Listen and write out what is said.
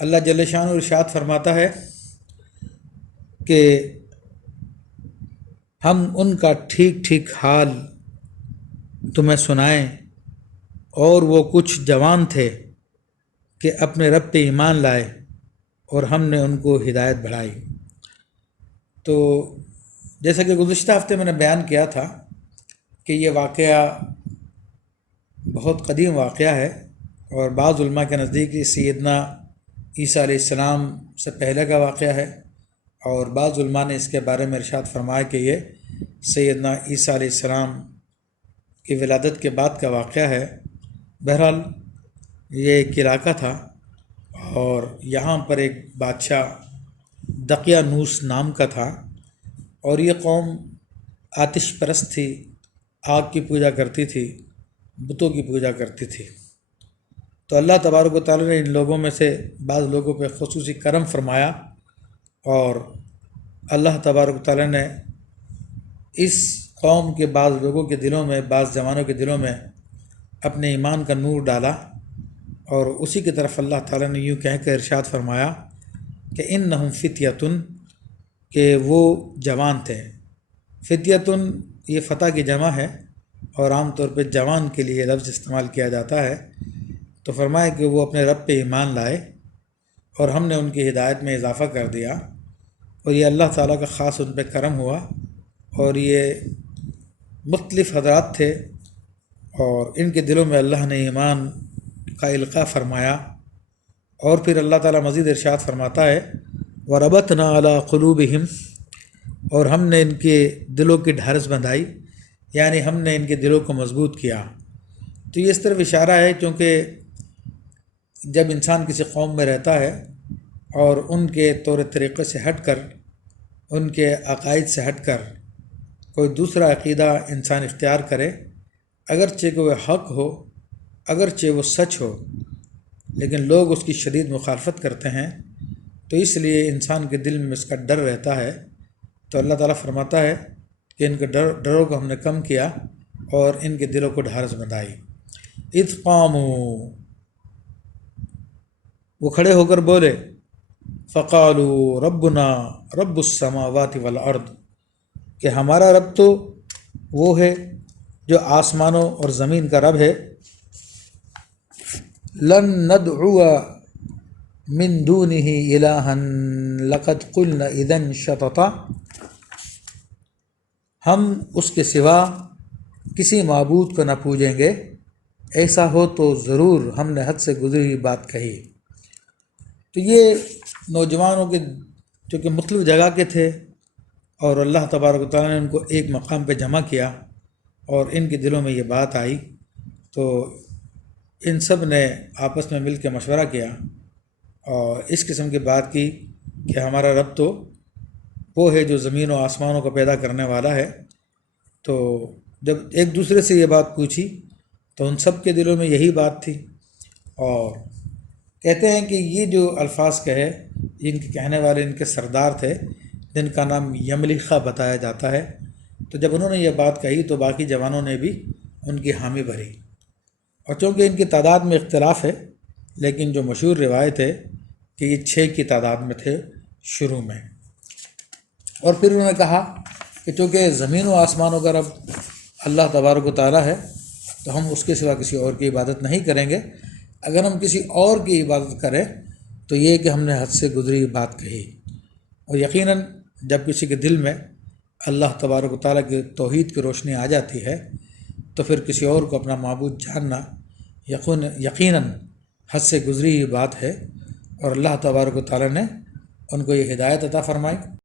اللہ جل شانہ ارشاد فرماتا ہے کہ ہم ان کا ٹھیک ٹھیک حال تمہیں سنائیں، اور وہ کچھ جوان تھے کہ اپنے رب پہ ایمان لائے اور ہم نے ان کو ہدایت بڑھائی۔ تو جیسا کہ گزشتہ ہفتے میں نے بیان کیا تھا کہ یہ واقعہ بہت قدیم واقعہ ہے، اور بعض علماء کے نزدیک سیدنا عیسیٰ علیہ السلام سے پہلے کا واقعہ ہے، اور بعض علماء نے اس کے بارے میں ارشاد فرمایا کہ یہ سیدنا عیسیٰ علیہ السلام کی ولادت کے بعد کا واقعہ ہے۔ بہرحال یہ ایک علاقہ تھا، اور یہاں پر ایک بادشاہ دقیانوس نام کا تھا، اور یہ قوم آتش پرست تھی، آگ کی پوجا کرتی تھی، بتوں کی پوجا کرتی تھی۔ تو اللہ تبارک و تعالیٰ نے ان لوگوں میں سے بعض لوگوں پہ خصوصی کرم فرمایا، اور اللہ تبارک و تعالیٰ نے اس قوم کے بعض لوگوں کے دلوں میں، بعض جوانوں کے دلوں میں اپنے ایمان کا نور ڈالا، اور اسی کی طرف اللہ تعالیٰ نے یوں کہہ کر ارشاد فرمایا کہ انہم فتیۃ، کہ وہ جوان تھے۔ فتیۃ یہ فتح کی جمع ہے، اور عام طور پہ جوان کے لیے لفظ استعمال کیا جاتا ہے۔ تو فرمایا کہ وہ اپنے رب پہ ایمان لائے، اور ہم نے ان کی ہدایت میں اضافہ کر دیا، اور یہ اللہ تعالیٰ کا خاص ان پہ کرم ہوا، اور یہ مختلف حضرات تھے، اور ان کے دلوں میں اللہ نے ایمان کا القاء فرمایا۔ اور پھر اللہ تعالیٰ مزید ارشاد فرماتا ہے وَرَبَطْنَا عَلَىٰ قُلُوبِهِمْ، اور ہم نے ان کے دلوں کی ڈھارس بندھائی، یعنی ہم نے ان کے دلوں کو مضبوط کیا۔ تو یہ اس طرف اشارہ ہے، چونکہ جب انسان کسی قوم میں رہتا ہے اور ان کے طور طریقے سے ہٹ کر، ان کے عقائد سے ہٹ کر کوئی دوسرا عقیدہ انسان اختیار کرے، اگرچہ کہ وہ حق ہو، اگرچہ وہ سچ ہو، لیکن لوگ اس کی شدید مخالفت کرتے ہیں، تو اس لیے انسان کے دل میں اس کا ڈر رہتا ہے۔ تو اللہ تعالیٰ فرماتا ہے کہ ان کے ڈروں کو ہم نے کم کیا، اور ان کے دلوں کو ڈھارس بندھائی۔ اذ قاموا، وہ کھڑے ہو کر بولے، فقالوا ربنا رب السماوات والارض، کہ ہمارا رب تو وہ ہے جو آسمانوں اور زمین کا رب ہے۔ لن ندعو من دونه الہا لقد قلنا اذا شططا، ہم اس کے سوا کسی معبود کو نہ پوجیں گے، ایسا ہو تو ضرور ہم نے حد سے گزری ہوئی بات کہی۔ تو یہ نوجوانوں کے جو کہ مختلف جگہ کے تھے، اور اللہ تبارک و تعالیٰ نے ان کو ایک مقام پہ جمع کیا، اور ان کے دلوں میں یہ بات آئی، تو ان سب نے آپس میں مل کے مشورہ کیا، اور اس قسم کی بات کی کہ ہمارا رب تو وہ ہے جو زمین و آسمانوں کو پیدا کرنے والا ہے۔ تو جب ایک دوسرے سے یہ بات پوچھی تو ان سب کے دلوں میں یہی بات تھی، اور کہتے ہیں کہ یہ جو الفاظ کہے، ان کے کہنے والے ان کے سردار تھے، جن کا نام یملیخہ بتایا جاتا ہے۔ تو جب انہوں نے یہ بات کہی تو باقی جوانوں نے بھی ان کی حامی بھری، اور چونکہ ان کی تعداد میں اختلاف ہے، لیکن جو مشہور روایت ہے کہ یہ 6 کی تعداد میں تھے شروع میں۔ اور پھر انہوں نے کہا کہ چونکہ زمین و آسمانوں کا رب اللہ تبارک و تعالیٰ ہے، تو ہم اس کے سوا کسی اور کی عبادت نہیں کریں گے۔ اگر ہم کسی اور کی عبادت کریں تو یہ کہ ہم نے حد سے گزری بات کہی۔ اور یقیناً جب کسی کے دل میں اللہ تبارک و تعالیٰ کی توحید کی روشنی آ جاتی ہے، تو پھر کسی اور کو اپنا معبود جاننا یقیناً حد سے گزری ہوئی بات ہے، اور اللہ تبارک و تعالیٰ نے ان کو یہ ہدایت عطا فرمائی۔